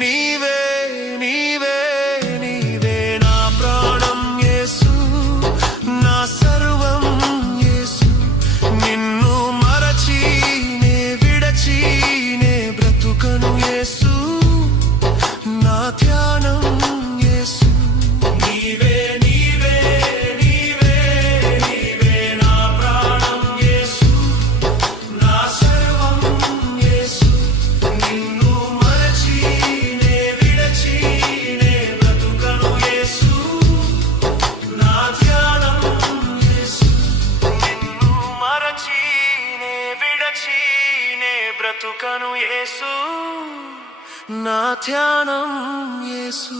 నీవే నీవే నీవే నా ప్రాణం యేసు, నా సర్వం యేసు. నిన్ను మరచి నే విడచి నే బ్రతుకను యేసు, నా ధ్యానం యేసు. నీవే నీవే నీవే నీవే నా ప్రాణం యేసు, నా సర్వం యేసు. నిన్ను మరచి నే విడచి నే బ్రతుకను యేసు, నా ధ్యానం యేసు. నిన్ను మరచి నే విడచి నే బ్రతుకను యేసు, నా ధ్యానం యేసు.